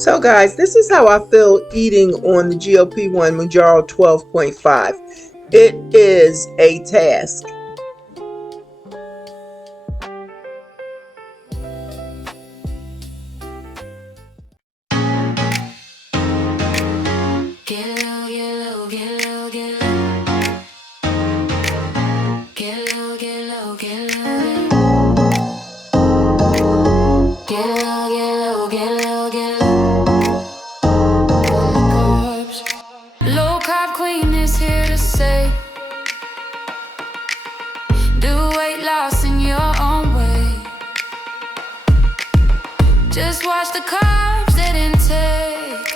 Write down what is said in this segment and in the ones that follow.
So guys, this is how I feel eating on the GLP-1 mounjaro 12.5. It is a task. Low carb queen is here to say, do weight loss in your own way. Just watch the carbs that intake.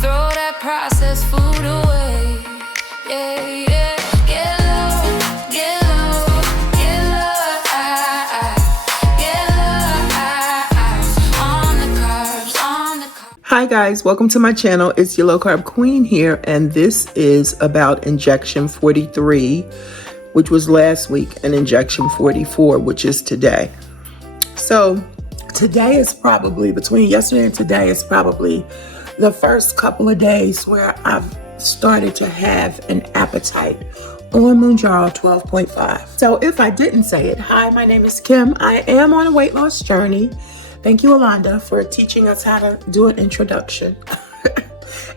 Throw that processed food away. Yeah, yeah. Get low, get low, get low. Get low on the carbs, on the carbs. Hi guys, welcome to my channel. It's your low carb queen here, and this is about injection 43, which was last week, and injection 44, which is today. So today is probably, between yesterday and today, is probably the first couple of days where I've started to have an appetite on mounjaro 12.5. So if I didn't say it, hi, my name is Kim. I am on a weight loss journey. Thank you, Alonda, for teaching us how to do an introduction.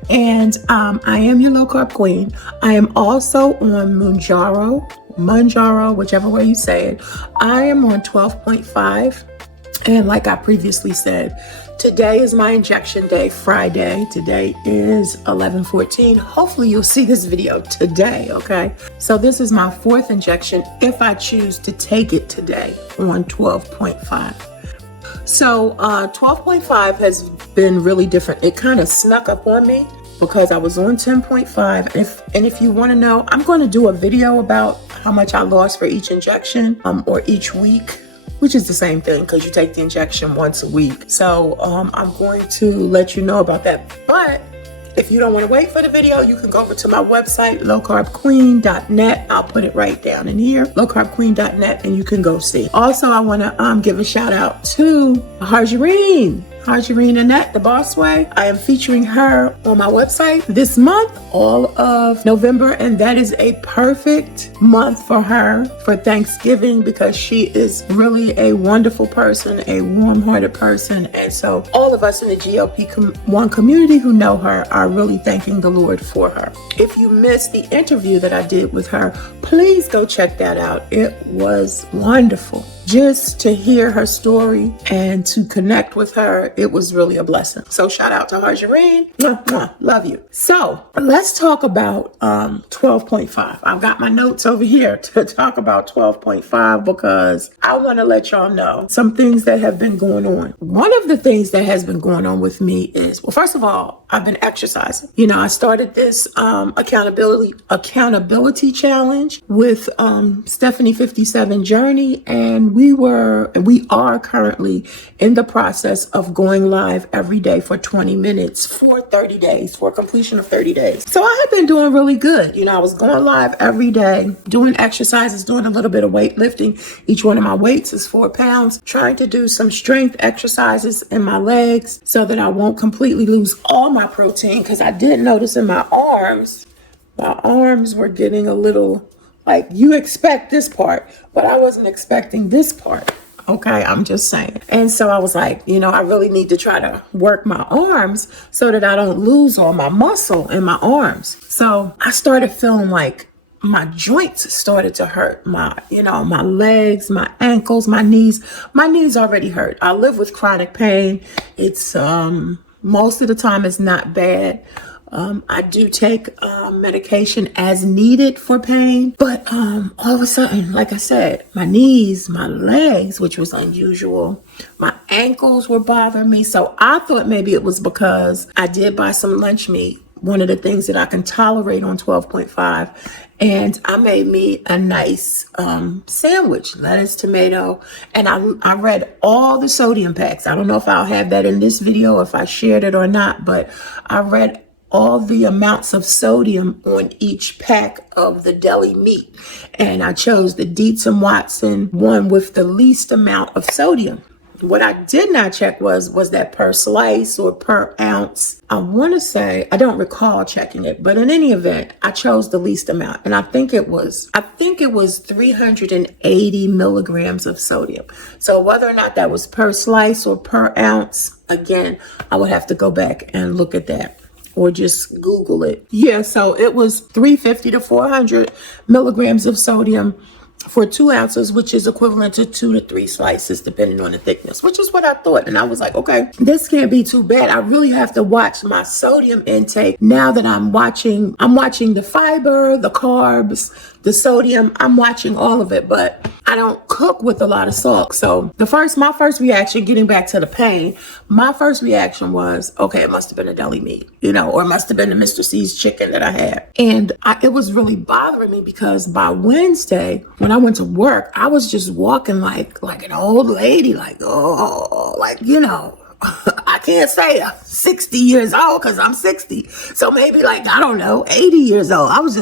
And I am your low carb queen. I am also on mounjaro, whichever way you say it. I am on 12.5. And like I previously said, today is my injection day, Friday. Today is 11/14. Hopefully you'll see this video today, okay? So this is my fourth injection if I choose to take it today on 12.5. So 12.5 has been really different. It kind of snuck up on me because I was on 10.5. If you want to know, I'm going to do a video about how much I lost for each injection or each week, which is the same thing because you take the injection once a week. So I'm going to let you know about that. But if you don't want to wait for the video, you can go over to my website, lowcarbqueen.net. I'll put it right down in here, lowcarbqueen.net, and you can go see. Also, I want to give a shout out to Harjareen Annette, the Boss Way. I am featuring her on my website this month, all of November, and that is a perfect month for her for Thanksgiving because she is really a wonderful person, a warm-hearted person, and so all of us in the GLP-1 community who know her are really thanking the Lord for her. If you missed the interview that I did with her, please go check that out. It was wonderful. Just to hear her story and to connect with her, it was really a blessing. So shout out to Harjareen. Love you. So let's talk about 12.5. I've got my notes over here to talk about 12.5 because I want to let y'all know some things that have been going on. One of the things that has been going on with me is, well, first of all, I've been exercising. You know, I started this accountability challenge with Stephanie 57 Journey, and we are currently in the process of going live every day for 20 minutes for 30 days, for completion of 30 days. So I have been doing really good. You know, I was going live every day, doing exercises, doing a little bit of weightlifting. Each one of my weights is 4 pounds, trying to do some strength exercises in my legs so that I won't completely lose all my protein, because I did notice in my arms were getting a little, like, you expect this part, but I wasn't expecting this part. Okay, I'm just saying. And so I was like, you know, I really need to try to work my arms so that I don't lose all my muscle in my arms. So I started feeling like my joints started to hurt. My legs, my ankles, my knees. My knees already hurt. I live with chronic pain. It's most of the time it's not bad. I do take medication as needed for pain, but all of a sudden, like I said, my knees, my legs, which was unusual, my ankles were bothering me. So I thought maybe it was because I did buy some lunch meat, one of the things that I can tolerate on 12.5, and I made me a nice sandwich, lettuce, tomato, and I read all the sodium packs. I don't know if I'll have that in this video, if I shared it or not, but I read all the amounts of sodium on each pack of the deli meat. And I chose the Dietz & Watson one with the least amount of sodium. What I did not check was that per slice or per ounce. I want to say, I don't recall checking it, but in any event, I chose the least amount. And I think it was 380 milligrams of sodium. So whether or not that was per slice or per ounce, again, I would have to go back and look at that or just Google it. Yeah, so it was 350 to 400 milligrams of sodium for 2 ounces, which is equivalent to 2 to 3 slices, depending on the thickness, which is what I thought. And I was like, okay, this can't be too bad. I really have to watch my sodium intake now that I'm watching the fiber, the carbs, the sodium. I'm watching all of it, but I don't cook with a lot of salt. So my first reaction, getting back to the pain, my first reaction was, okay, it must have been a deli meat, or it must have been the Mr. C's chicken that I had. And it was really bothering me because by Wednesday, when I went to work, I was just walking like an old lady, I can't say I'm 60 years old because I'm 60. So maybe I don't know, 80 years old. I was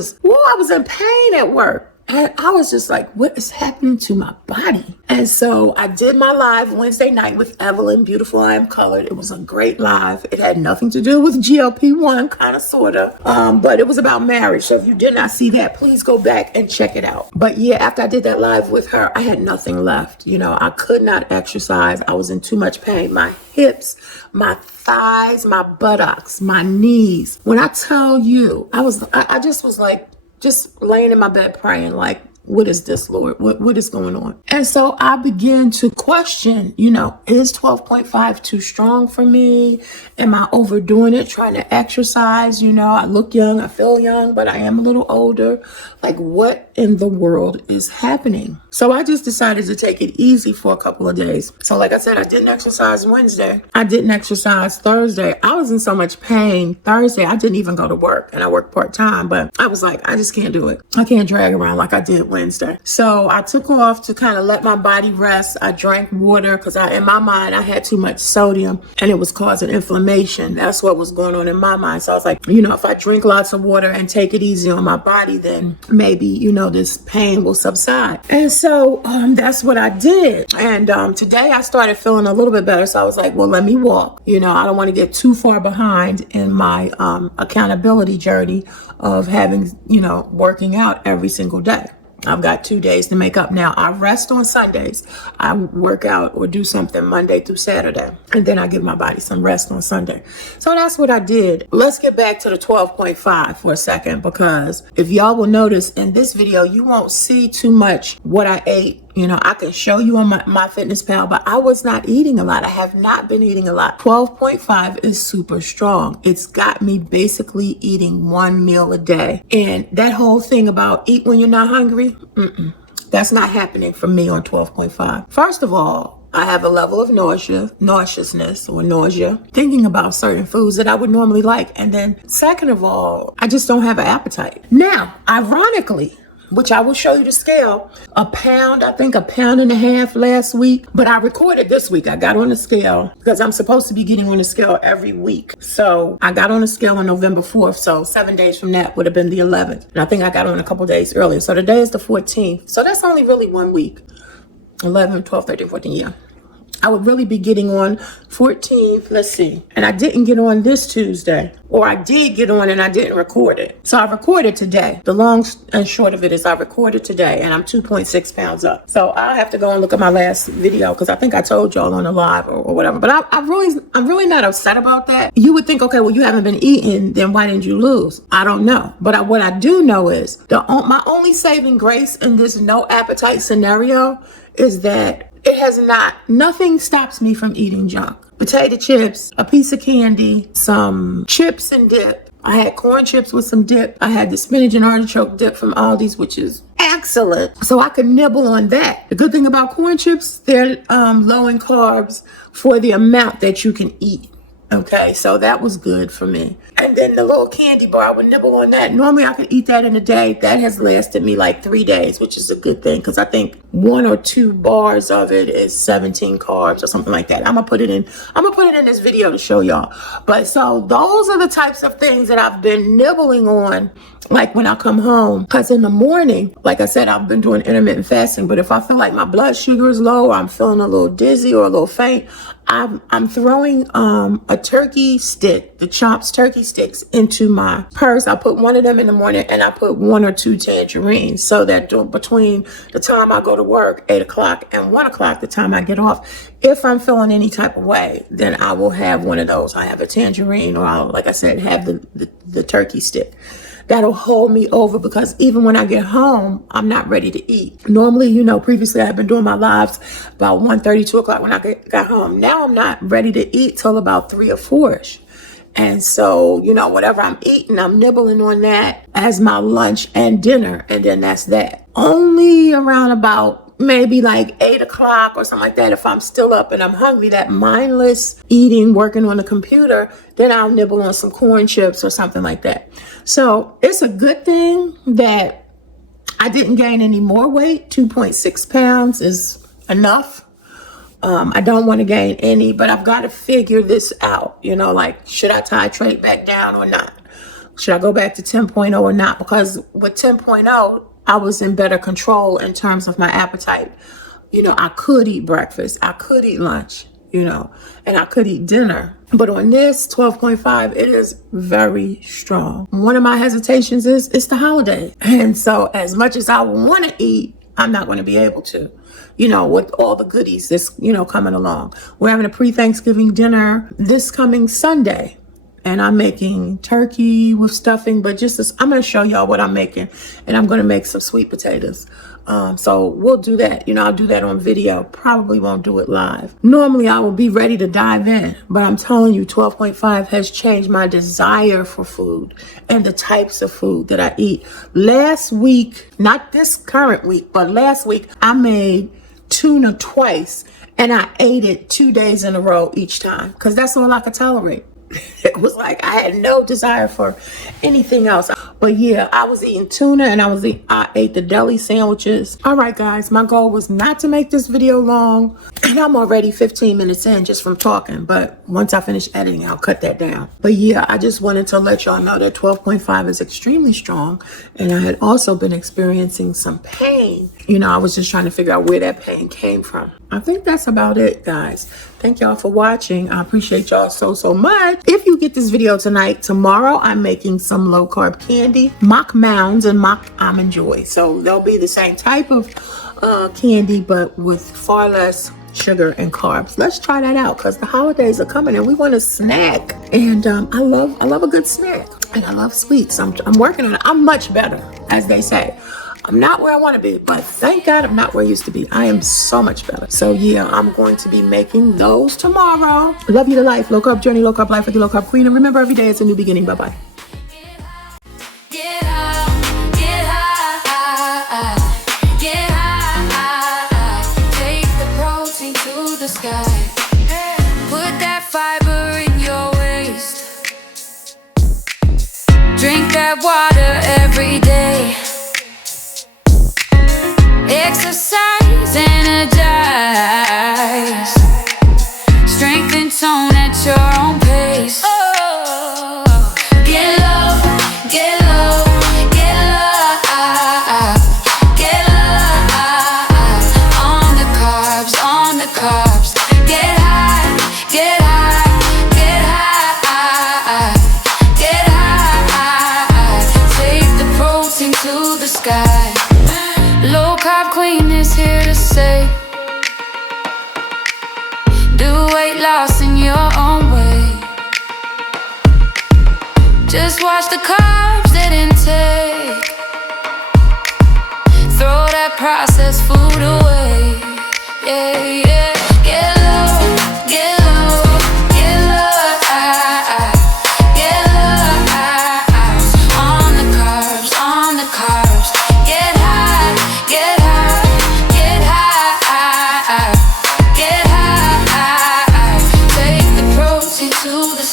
in pain at work. And I was just like, what is happening to my body? And so I did my live Wednesday night with Evelyn, Beautiful I Am Colored. It was a great live. It had nothing to do with GLP-1, kind of, sort of. But it was about marriage. So if you did not see that, please go back and check it out. But yeah, after I did that live with her, I had nothing left. I could not exercise. I was in too much pain. My hips, my thighs, my buttocks, my knees. When I tell you, I just was like, just laying in my bed praying, like, what is this, Lord? What is going on? And so I began to question, is 12.5 too strong for me? Am I overdoing it, trying to exercise? I look young, I feel young, but I am a little older. Like, what in the world is happening? So I just decided to take it easy for a couple of days. So like I said, I didn't exercise Wednesday. I didn't exercise Thursday. I was in so much pain Thursday, I didn't even go to work, and I work part-time, but I was like, I just can't do it. I can't drag around like I did Wednesday. So I took off to kind of let my body rest. I drank water because in my mind, I had too much sodium and it was causing inflammation. That's what was going on in my mind. So I was like, if I drink lots of water and take it easy on my body, then maybe, this pain will subside. And so that's what I did. And today I started feeling a little bit better. So I was like, well, let me walk. I don't want to get too far behind in my accountability journey of having, working out every single day. I've got 2 days to make up now. I rest on Sundays. I work out or do something Monday through Saturday. And then I give my body some rest on Sunday. So that's what I did. Let's get back to the 12.5 for a second, because if y'all will notice in this video, you won't see too much what I ate. I can show you on my Fitness Pal, but I was not eating a lot. I have not been eating a lot. 12.5 is super strong. It's got me basically eating 1 meal a day. And that whole thing about eat when you're not hungry, that's not happening for me on 12.5. First of all, I have a level of nauseousness, thinking about certain foods that I would normally like. And then second of all, I just don't have an appetite. Now, ironically, which I will show you the scale, I think 1.5 pounds last week, but I recorded this week. I got on the scale because I'm supposed to be getting on the scale every week. So I got on the scale on November 4th. So 7 days from that would have been the 11th. And I think I got on a couple days earlier. So today is the 14th. So that's only really 1 week. 11, 12, 13, 14, yeah. I would really be getting on 14th, let's see. And I didn't get on this Tuesday, or I did get on and I didn't record it. So I recorded today. The long and short of it is I recorded today and I'm 2.6 pounds up. So I'll have to go and look at my last video because I think I told y'all on the live or whatever. But I'm really not upset about that. You would think, okay, well, you haven't been eating, then why didn't you lose? I don't know. But what I do know is my only saving grace in this no appetite scenario is that nothing stops me from eating junk. Potato chips, a piece of candy, some chips and dip. I had corn chips with some dip. I had the spinach and artichoke dip from Aldi's, which is excellent. So I could nibble on that. The good thing about corn chips, they're low in carbs for the amount that you can eat. Okay, so that was good for me. And then the little candy bar, I would nibble on that. Normally I could eat that in a day. That has lasted me like 3 days, which is a good thing because I think 1 or 2 bars of it is 17 carbs or something like that. I'm gonna put it in this video to show y'all. But so those are the types of things that I've been nibbling on, like when I come home. Because in the morning, like I said, I've been doing intermittent fasting, but if I feel like my blood sugar is low, or I'm feeling a little dizzy or a little faint, I'm throwing a turkey stick, the Chops turkey sticks, into my purse. I put one of them in the morning, and I put 1 or 2 tangerines, so that between the time I go to work, 8 o'clock, and 1 o'clock, the time I get off, if I'm feeling any type of way, then I will have one of those. I have a tangerine, or I'll, like I said, have the turkey stick. That'll hold me over, because even when I get home, I'm not ready to eat. Normally, you know, previously I've been doing my lives about 1:30, 2 o'clock when I got home. Now I'm not ready to eat till about 3 or 4ish. And so, you know, whatever I'm eating, I'm nibbling on that as my lunch and dinner. And then that's that. Only around about maybe like 8 o'clock or something like that, if I'm still up and I'm hungry, that mindless eating, working on the computer, then I'll nibble on some corn chips or something like that. So it's a good thing that I didn't gain any more weight. 2.6 pounds is enough. I don't want to gain any, but I've got to figure this out. You know, like, should I titrate back down or not? Should I go back to 10.0 or not? Because with 10.0, I was in better control in terms of my appetite. You know, I could eat breakfast, I could eat lunch, you know, and I could eat dinner. But on this 12.5, it is very strong. One of my hesitations is it's the holiday. And so as much as I want to eat, I'm not going to be able to, you know, with all the goodies that's, you know, coming along. We're having a pre-Thanksgiving dinner this coming Sunday. And I'm making turkey with stuffing, but just as, I'm going to show y'all what I'm making. And I'm going to make some sweet potatoes. So we'll do that. You know, I'll do that on video. Probably won't do it live. Normally I will be ready to dive in, but I'm telling you, 12.5 has changed my desire for food and the types of food that I eat. Last week, not this current week, but last week, I made tuna twice, and I ate it 2 days in a row each time, because that's all I could tolerate. It was like I had no desire for anything else. But yeah, I was eating tuna, and I ate the deli sandwiches. All right, guys, my goal was not to make this video long, and I'm already 15 minutes in just from talking. But once I finish editing, I'll cut that down. But yeah, I just wanted to let y'all know that 12.5 is extremely strong, and I had also been experiencing some pain. You know, I was just trying to figure out where that pain came from. I think that's about it, guys. Thank y'all for watching. I appreciate y'all so much. If you get this video tonight, tomorrow I'm making some low carb candy, mock mounds and mock almond joy. So they'll be the same type of candy, but with far less sugar and carbs. Let's try that out, because the holidays are coming and we want a snack. And I love a good snack, and I love sweets. I'm working on it. I'm much better, as they say. I'm not where I want to be, but thank God I'm not where I used to be. I am so much better. So yeah, I'm going to be making those tomorrow. Love you to life. Low carb journey, low carb life with the low carb queen. And remember, every day it's a new beginning. Bye-bye. Get high, get high, get high. Take the protein to the sky. Put that fiber in your waist. Drink that water every day. Exercise, energize. Strength and tone at your own pace. Oh, get low, get low, get low, get low. On the carbs, on the carbs. Get high, get high, get high, get high. Take the protein to the sky. Low carb queen is here to say, do weight loss in your own way. Just watch the carbs that intake. Throw that processed food away. Yeah, yeah. Get low, get low, get low, get low. On the carbs, on the carbs. Get high, get high, get high, get high. Take the protein to the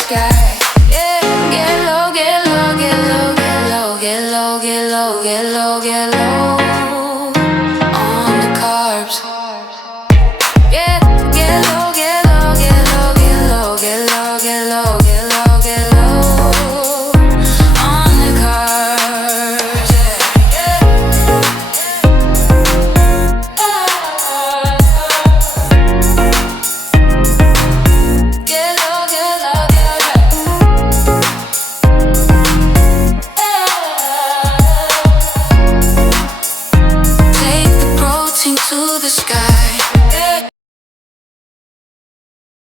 the sky.